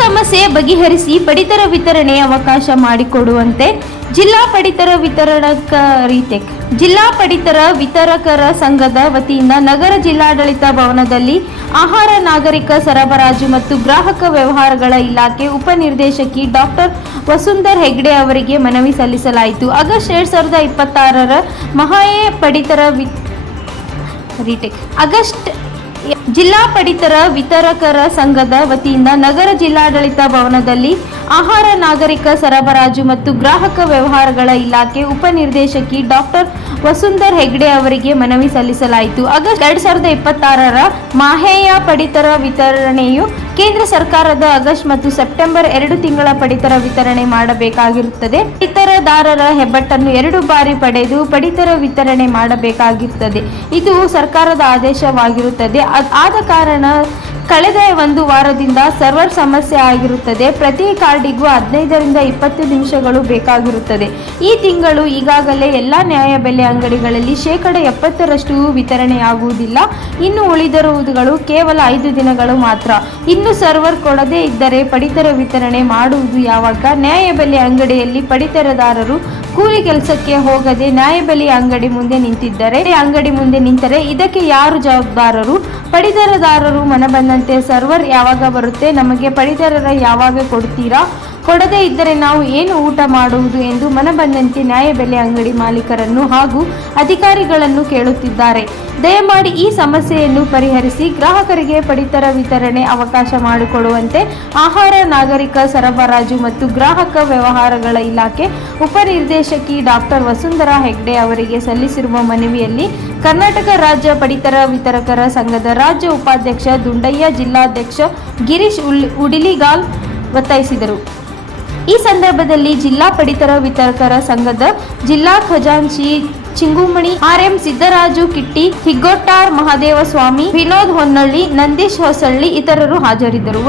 ಸಮಸ್ಯೆ ಬಗೆಹರಿಸಿ ಪಡಿತರ ವಿತರಣೆ ಅವಕಾಶ ಮಾಡಿಕೊಡುವಂತೆ ಜಿಲ್ಲಾ ಪಡಿತರ ವಿತರಕರ ಸಂಘದ ವತಿಯಿಂದ ನಗರ ಜಿಲ್ಲಾಡಳಿತ ಭವನದಲ್ಲಿ ಆಹಾರ ನಾಗರಿಕ ಸರಬರಾಜು ಮತ್ತು ಗ್ರಾಹಕ ವ್ಯವಹಾರಗಳ ಇಲಾಖೆ ಉಪನಿರ್ದೇಶಕಿ ಡಾಕ್ಟರ್ ವಸುಂಧರಾ ಹೆಗ್ಡೆ ಅವರಿಗೆ ಮನವಿ ಸಲ್ಲಿಸಲಾಯಿತು. ಆಗಸ್ಟ್ 2026 ಮಹಾಯೇ ಪಡಿತರ ಜಿಲ್ಲಾ ಪಡಿತರ ವಿತರಕರ ಸಂಘದ ವತಿಯಿಂದ ನಗರ ಜಿಲ್ಲಾಡಳಿತ ಭವನದಲ್ಲಿ ಆಹಾರ ನಾಗರಿಕ ಸರಬರಾಜು ಮತ್ತು ಗ್ರಾಹಕ ವ್ಯವಹಾರಗಳ ಇಲಾಖೆ ಉಪನಿರ್ದೇಶಕಿ ಡಾಕ್ಟರ್ ವಸುಂಧರಾ ಹೆಗ್ಡೆ ಅವರಿಗೆ ಮನವಿ ಸಲ್ಲಿಸಲಾಯಿತು. ಆಗಸ್ಟ್ 2026 ಮಾಹೆಯ ಪಡಿತರ ವಿತರಣೆಯು ಕೇಂದ್ರ ಸರ್ಕಾರದ ಆಗಸ್ಟ್ ಮತ್ತು ಸೆಪ್ಟೆಂಬರ್ 2 ತಿಂಗಳ ಪಡಿತರ ವಿತರಣೆ ಮಾಡಬೇಕಾಗಿರುತ್ತದೆ. ಪಡಿತರದಾರರ ಹೆಬ್ಬಟ್ಟನ್ನು 2 ಬಾರಿ ಪಡೆದು ಪಡಿತರ ವಿತರಣೆ ಮಾಡಬೇಕಾಗಿರುತ್ತದೆ. ಇದು ಸರ್ಕಾರದ ಆದೇಶವಾಗಿರುತ್ತದೆ. ಆದ ಕಾರಣ ಕಳೆದ 1 ವಾರದಿಂದ ಸರ್ವರ್ ಸಮಸ್ಯೆ ಆಗಿರುತ್ತದೆ. ಪ್ರತಿ ಕಾರ್ಡಿಗೂ 15 ರಿಂದ 20 ನಿಮಿಷಗಳು ಬೇಕಾಗಿರುತ್ತದೆ. ಈ ತಿಂಗಳು ಈಗಾಗಲೇ ಎಲ್ಲ ನ್ಯಾಯಬೆಲೆ ಅಂಗಡಿಗಳಲ್ಲಿ 70% ವಿತರಣೆಯಾಗುವುದಿಲ್ಲ. ಇನ್ನು ಉಳಿದಿರುವುದುಗಳು ಕೇವಲ 5 ದಿನಗಳು ಮಾತ್ರ. ಇನ್ನು ಸರ್ವರ್ ಕೊಡದೇ ಇದ್ದರೆ ಪಡಿತರ ವಿತರಣೆ ಮಾಡುವುದು ಯಾವಾಗ? ನ್ಯಾಯಬೆಲೆ ಅಂಗಡಿಯಲ್ಲಿ ಪಡಿತರದಾರರು ಕೂಲಿ ಕೆಲಸಕ್ಕೆ ಹೋಗದೆ ನ್ಯಾಯಬೆಲೆ ಅಂಗಡಿ ಮುಂದೆ ನಿಂತರೆ ಇದಕ್ಕೆ ಯಾರು ಜವಾಬ್ದಾರರು? ಪಡಿತರದಾರರು ಮನಬಂದಂತೆ ಸರ್ವರ್ ಯಾವಾಗ ಬರುತ್ತೆ? ನಮಗೆ ಪಡಿತರ ಯಾವಾಗ ಕೊಡ್ತೀರಾ? ಕೊಡದೇ ಇದ್ದರೆ ನಾವು ಏನು ಊಟ ಮಾಡುವುದು ಎಂದು ಮನಬಂದಂತೆ ನ್ಯಾಯಬೆಲೆ ಅಂಗಡಿ ಮಾಲೀಕರನ್ನು ಹಾಗೂ ಅಧಿಕಾರಿಗಳನ್ನು ಕೇಳುತ್ತಿದ್ದಾರೆ. ದಯಮಾಡಿ ಈ ಸಮಸ್ಯೆಯನ್ನು ಪರಿಹರಿಸಿ ಗ್ರಾಹಕರಿಗೆ ಪಡಿತರ ವಿತರಣೆ ಅವಕಾಶ ಮಾಡಿಕೊಡುವಂತೆ ಆಹಾರ ನಾಗರಿಕ ಸರಬರಾಜು ಮತ್ತು ಗ್ರಾಹಕ ವ್ಯವಹಾರಗಳ ಇಲಾಖೆ ಉಪನಿರ್ದೇಶಕಿ ಡಾಕ್ಟರ್ ವಸುಂಧರಾ ಹೆಗ್ಡೆ ಅವರಿಗೆ ಸಲ್ಲಿಸಿರುವ ಮನವಿಯಲ್ಲಿ ಕರ್ನಾಟಕ ರಾಜ್ಯ ಪಡಿತರ ವಿತರಕರ ಸಂಘದ ರಾಜ್ಯ ಉಪಾಧ್ಯಕ್ಷ ದುಂಡಯ್ಯ, ಜಿಲ್ಲಾಧ್ಯಕ್ಷ ಗಿರೀಶ್ ಉಡಿಲಿಗಾಲ್ ಒತ್ತಾಯಿಸಿದರು. ಈ ಸಂದರ್ಭದಲ್ಲಿ ಜಿಲ್ಲಾ ಪಡಿತರ ವಿತರಕರ ಸಂಘದ ಜಿಲ್ಲಾ ಖಜಾಂಚಿ ಚಿಂಗುಮಣಿ, ಆರ್ಎಂ ಸಿದ್ದರಾಜು ಕಿಟ್ಟಿ, ಹಿಗ್ಗೋಟ್ಟಾರ್ ಮಹದೇವಸ್ವಾಮಿ, ವಿನೋದ್ ಹೊನ್ನಳ್ಳಿ, ನಂದೀಶ್ ಹೊಸಳ್ಳಿ ಇತರರು ಹಾಜರಿದ್ದರು.